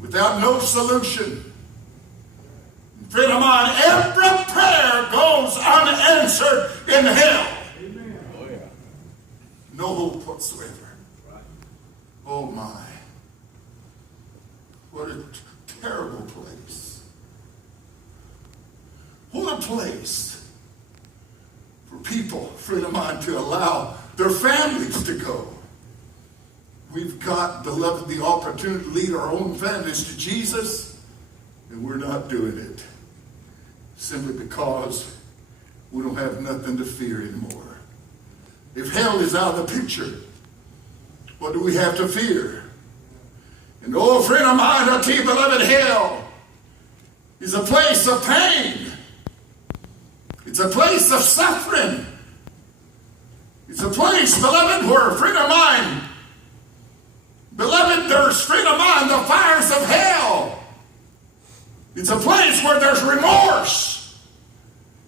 without no solution. Friend of mine, every prayer goes unanswered in hell. Amen. Oh, yeah. No hope whatsoever. Right. Oh my. What a terrible place. What a place for people, friend of mine, to allow their families to go. We've got, beloved, the opportunity to lead our own families to Jesus, and we're not doing it. Simply because we don't have nothing to fear anymore. If hell is out of the picture, what do we have to fear? And oh, friend of mine, I tell you, beloved, hell is a place of pain. It's a place of suffering. It's a place, beloved, where, friend of mine, beloved, there's, friend of mine, the fires of hell. It's a place where there's remorse.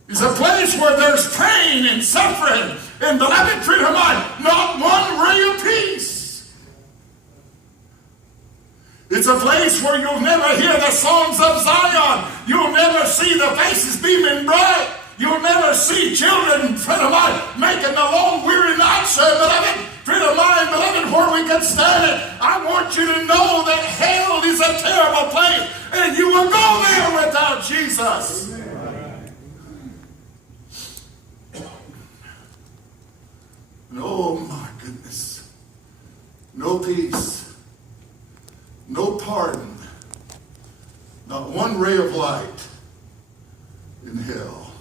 It's a place where there's pain and suffering. And beloved, friend of mine, not one ray of peace. It's a place where you'll never hear the songs of Zion. You'll never see the faces beaming bright. You'll never see children, friend of mine, making the long, weary nights, beloved. Friend of mine, beloved, where we can stand it. I want you to know that hell is a terrible place, and you will go there without Jesus. Amen. And oh my goodness. No peace. No pardon. Not one ray of light in hell.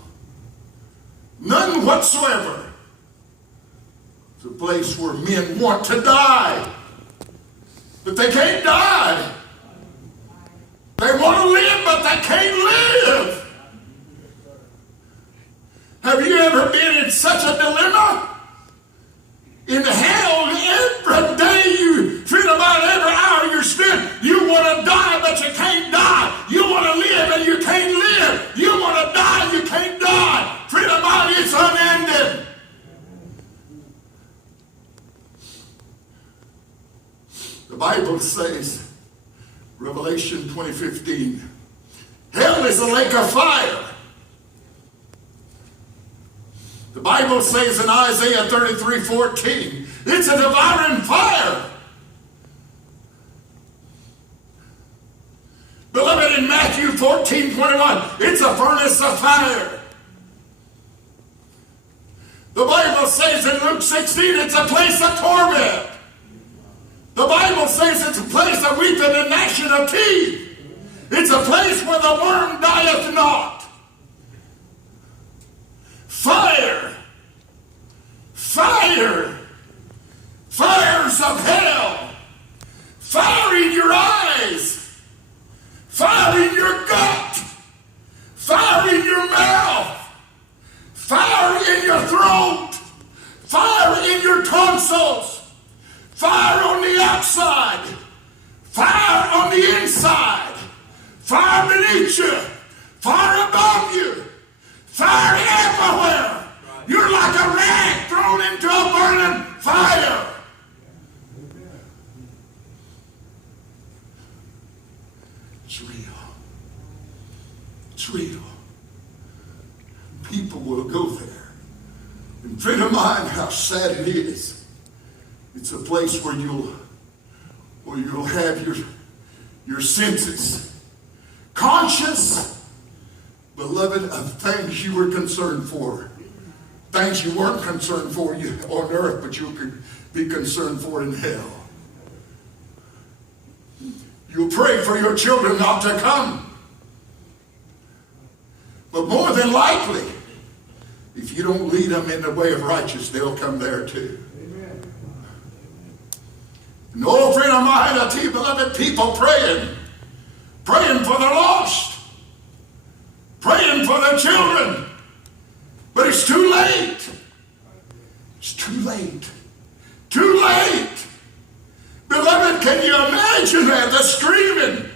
None whatsoever. It's a place where men want to die, but they can't die. They want to live, but they can't live. Have you ever been in such a dilemma? In hell, every day you think about every hour you spend, you want to die, but you can't die. You want to live, and you can't live. You want to die, you can't die. Friend of mine, it's unending. The Bible says, Revelation 20:15, hell is a lake of fire. The Bible says in Isaiah 33:14, it's a devouring fire. Beloved, in Matthew 14:21, it's a furnace of fire. The Bible says in Luke 16, it's a place of torment. The Bible says it's a place of weeping and gnashing of teeth. It's a place where the worm dieth not. Fire. Fire. Fires of hell. Fire in your eyes. Fire in your gut. Fire in your mouth. Fire in your throat. Fire in your tonsils. Fire on the outside. Fire on the inside. Fire beneath you. Fire above you. Fire everywhere. You're like a rag thrown into a burning fire. It's real. It's real. People will go there. And friend of mine, how sad it is. It's a place where you'll have your senses conscious, beloved, of things you were concerned for. Things you weren't concerned for on earth, but you could be concerned for in hell. You'll pray for your children not to come. But more than likely, if you don't lead them in the way of righteousness, they'll come there too. No, friend of mine, I tell you, beloved, people praying for the lost, praying for their children, but it's too late. It's too late. Too late. Beloved, can you imagine that? The screaming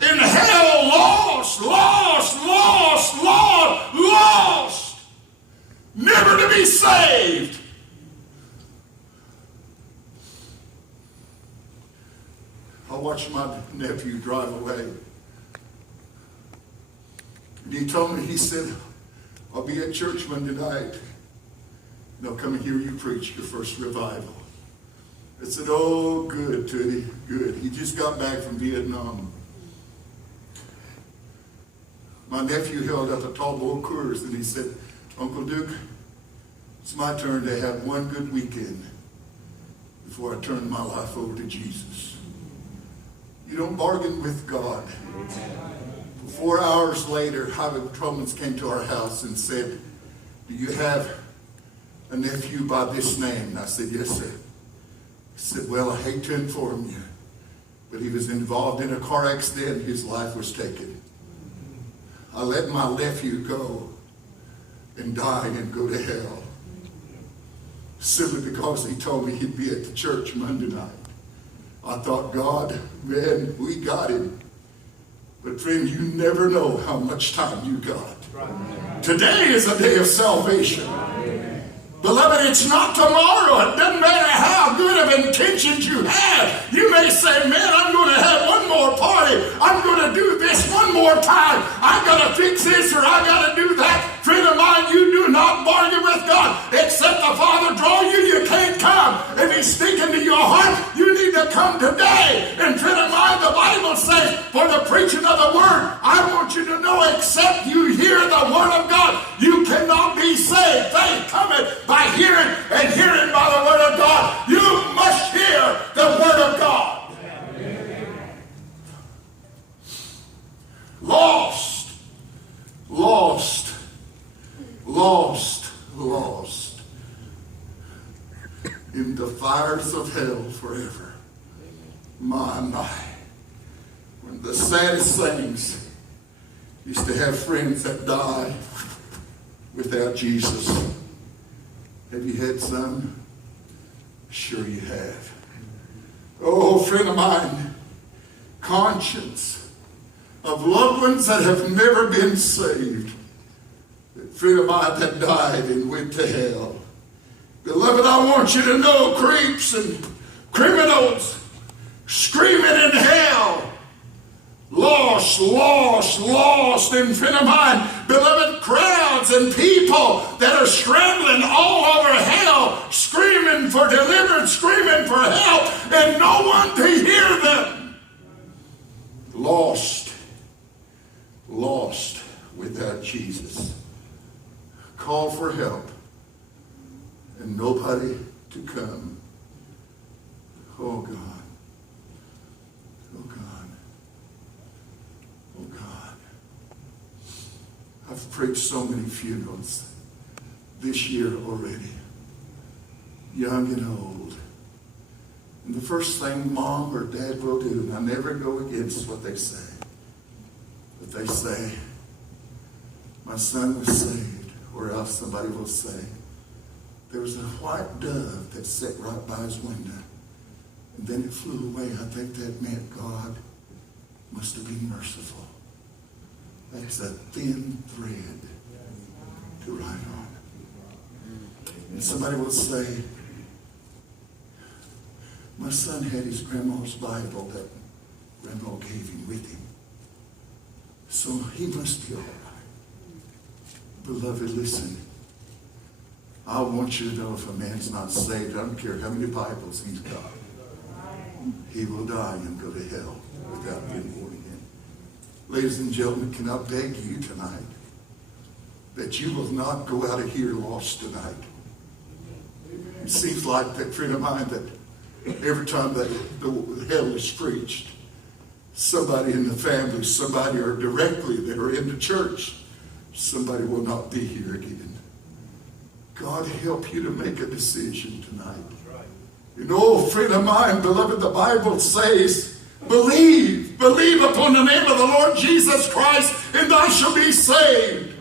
in hell, lost, lost, lost, lost, lost, never to be saved. I watched my nephew drive away. And he told me, he said, I'll be at church Monday night. They'll come and hear you preach your first revival. I said, oh, good, Tootie, good. He just got back from Vietnam. My nephew held up a tall bowl of Coors and he said, Uncle Duke, it's my turn to have one good weekend before I turn my life over to Jesus. You don't bargain with God. 4 hours later, Highway Patrolman came to our house and said, do you have a nephew by this name? And I said, yes, sir. He said, well, I hate to inform you, but he was involved in a car accident. His life was taken. I let my nephew go and die and go to hell simply because he told me he'd be at the church Monday night. I thought, God, man, we got him. But friend, you never know how much time you got. Today is a day of salvation. Beloved, it's not tomorrow. It doesn't matter how good of intentions you have. You may say, man, I'm going to have one more party. I'm going to do this one more time. I got to fix this or I got to do that. Friend of mine, you do not bargain with God. Except the Father draw you, you can't come. If He's speaking to your heart, you need to come today. And friend of mine, the Bible says, for the preaching of the Word, I want you to know, except you hear the Word of God, you cannot be saved. Faith cometh by hearing, and hearing by the Word of God. You must hear the Word of God. Lost, lost, lost, lost in the fires of hell forever. My. One of the saddest things is to have friends that die without Jesus. Have you had some? Sure you have. Oh, friend of mine, conscience of loved ones that have never been saved. A friend of mine that died and went to hell. Beloved, I want you to know, creeps and criminals screaming in hell. Lost, lost, lost. And friend of mine, beloved, crowds and people that are scrambling all over hell, screaming for deliverance, screaming for help, and no one to hear them. Lost, lost without Jesus. Call for help, and nobody to come. Oh God. Oh God. Oh God. I've preached so many funerals this year already, young and old. And the first thing mom or dad will do, and I never go against what they say, but they say, my son was saved, or else somebody will say, there was a white dove that sat right by his window, and then it flew away. I think that meant God must have been merciful. That's a thin thread to write on. And somebody will say, my son had his grandma's Bible that grandma gave him with him, so he must be all right. Beloved, listen. I want you to know, if a man's not saved, I don't care how many Bibles he's got, he will die and go to hell without being born again. Ladies and gentlemen, can I beg you tonight that you will not go out of here lost tonight? It seems like that friend of mine that every time that the hell is preached, somebody in the family, somebody or directly that are in the church, somebody will not be here again. God help you to make a decision tonight. You know, friend of mine, beloved, the Bible says, believe upon the name of the Lord Jesus Christ, and thou shalt be saved.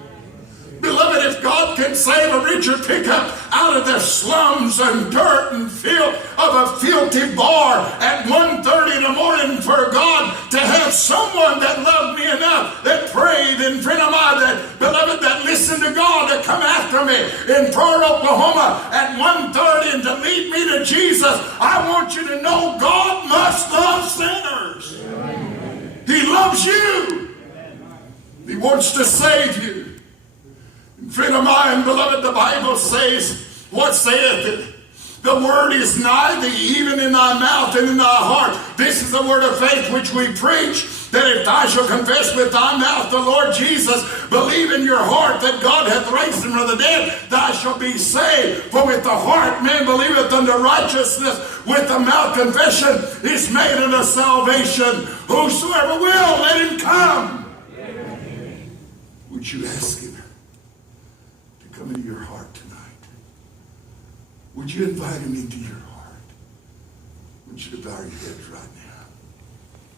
Beloved, if God can save a Richard Pickup out of the slums and dirt and filth of a filthy bar at 1:30 in the morning, for God to have someone that loved me enough, that prayed, and friend of mine, that beloved, that listened to God, to come after me in Pryor, Oklahoma at 1:30 and to lead me to Jesus, I want you to know God must love sinners. loves you. He wants to save you. Friend of mine, beloved, the Bible says, what saith it? The word is nigh thee, even in thy mouth and in thy heart. This is the word of faith which we preach, that if thou shalt confess with thy mouth the Lord Jesus, believe in your heart that God hath raised him from the dead, thou shalt be saved. For with the heart man believeth unto righteousness, with the mouth confession is made unto salvation. Whosoever will, let him come. Would you ask him to come into your heart tonight? Would you invite him into your heart? Would you bow your heads right now?